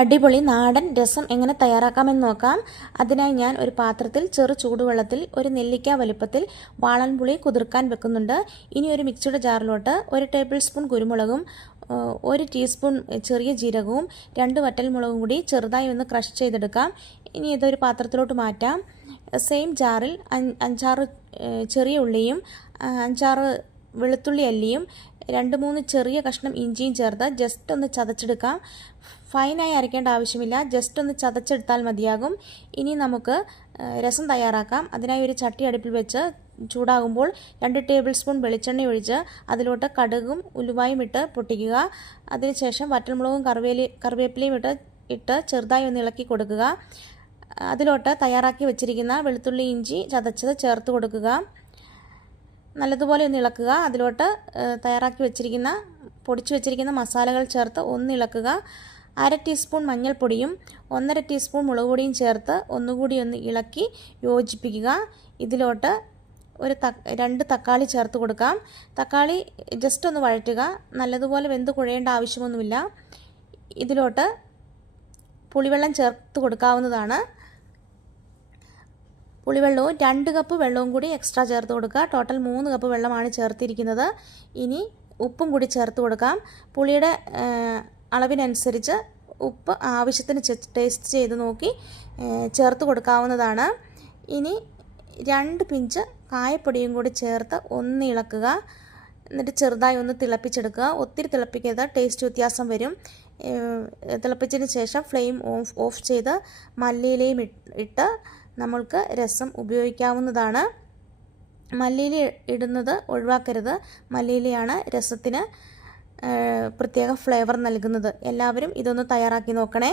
അടിപൊളി നാടൻ രസം എങ്ങനെ തയ്യാറാക്കാമെന്ന് നോക്കാം. അതിനായി ഞാൻ ഒരു പാത്രത്തിൽ ചെറു ചൂടുവെള്ളത്തിൽ ഒരു നെല്ലിക്ക വലുപ്പത്തിൽ വാളൻപുളി കുതിർക്കാൻ വെക്കുന്നുണ്ട്. ഇനി ഒരു മിക്സിയുടെ ജാറിലോട്ട് 1 ടേബിൾ സ്പൂൺ കുരുമുളകും 1 ടീസ്പൂൺ ചെറിയ ജീരകവും 2 വറ്റൽമുളകും കൂടി ചെറുതായി ഒന്ന് ക്രഷ് ചെയ്തെടുക്കാം. ഇനി ഇതൊരു പാത്രത്തിലോട്ട് മാറ്റാം. സെയിം ജാറിൽ 5-6 ചെറിയ ഉള്ളിയും 5-6 വെളുത്തുള്ളി അല്ലിയും 2-3 ചെറിയ കഷ്ണം ഇഞ്ചിയും ചേർത്ത് ജസ്റ്റ് ഒന്ന് ചതച്ചെടുക്കാം. ഫൈനായി അരയ്ക്കേണ്ട ആവശ്യമില്ല, ജസ്റ്റ് ഒന്ന് ചതച്ചെടുത്താൽ മതിയാകും. ഇനി നമുക്ക് രസം തയ്യാറാക്കാം. അതിനായി ഒരു ചട്ടി അടുപ്പിൽ വെച്ച് ചൂടാകുമ്പോൾ 2 ടേബിൾ സ്പൂൺ വെളിച്ചെണ്ണ ഒഴിച്ച് അതിലോട്ട് കടുകും ഉലുവായും ഇട്ട് പൊട്ടിക്കുക. അതിനുശേഷം വറ്റൽമുളകും കറിവേപ്പിലയും ഇട്ട് ചെറുതായി ഒന്ന് ഇളക്കി കൊടുക്കുക. അതിലോട്ട് തയ്യാറാക്കി വെച്ചിരിക്കുന്ന വെളുത്തുള്ളി ഇഞ്ചി ചതച്ചത് ചേർത്ത് കൊടുക്കുക. നല്ലതുപോലെ ഒന്ന് ഇളക്കുക. അതിലോട്ട് പൊടിച്ചു വെച്ചിരിക്കുന്ന മസാലകൾ ചേർത്ത് ഒന്ന് ഇളക്കുക. 1/2 ടീസ്പൂൺ മഞ്ഞൾപ്പൊടിയും 1/2 ടീസ്പൂൺ മുളക് പൊടിയും ചേർത്ത് ഒന്നുകൂടി ഒന്ന് ഇളക്കി യോജിപ്പിക്കുക. ഇതിലോട്ട് 2 തക്കാളി ചേർത്ത് കൊടുക്കാം. തക്കാളി ജസ്റ്റ് ഒന്ന് വഴറ്റുക. നല്ലതുപോലെ വെന്ത് കുഴയേണ്ട ആവശ്യമൊന്നുമില്ല. ഇതിലോട്ട് പുളിവെള്ളം ചേർത്ത് കൊടുക്കാവുന്നതാണ്. പുളിവെള്ളവും 2 കപ്പ് വെള്ളവും കൂടി എക്സ്ട്രാ ചേർത്ത് കൊടുക്കുക. ടോട്ടൽ 3 കപ്പ് വെള്ളമാണ് ചേർത്തിരിക്കുന്നത്. ഇനി ഉപ്പും കൂടി ചേർത്ത് കൊടുക്കാം. പുളിയുടെ അളവിനനുസരിച്ച് ഉപ്പ് ആവശ്യത്തിന് ടേസ്റ്റ് ചെയ്ത് നോക്കി ചേർത്ത് കൊടുക്കാവുന്നതാണ്. ഇനി 2 പിഞ്ച് കായപ്പൊടിയും കൂടി ചേർത്ത് ഒന്ന് ഇളക്കുക. എന്നിട്ട് ചെറുതായി ഒന്ന് തിളപ്പിച്ചെടുക്കുക. ഒത്തിരി തിളപ്പിക്കരുത്, ടേസ്റ്റ് വ്യത്യാസം വരും. തിളപ്പിച്ചതിന് ശേഷം ഫ്ലെയിം ഓഫ് ചെയ്ത് മല്ലിയിലയും ഇട്ട് നമ്മൾക്ക് രസം ഉപയോഗിക്കാവുന്നതാണ്. മല്ലിയില ഇടുന്നത് ഒഴിവാക്കരുത്. മല്ലിയിലയാണ് രസത്തിന് പ്രത്യേക ഫ്ലേവർ നൽകുന്നത്. എല്ലാവരും ഇതൊന്ന് തയ്യാറാക്കി നോക്കണേ.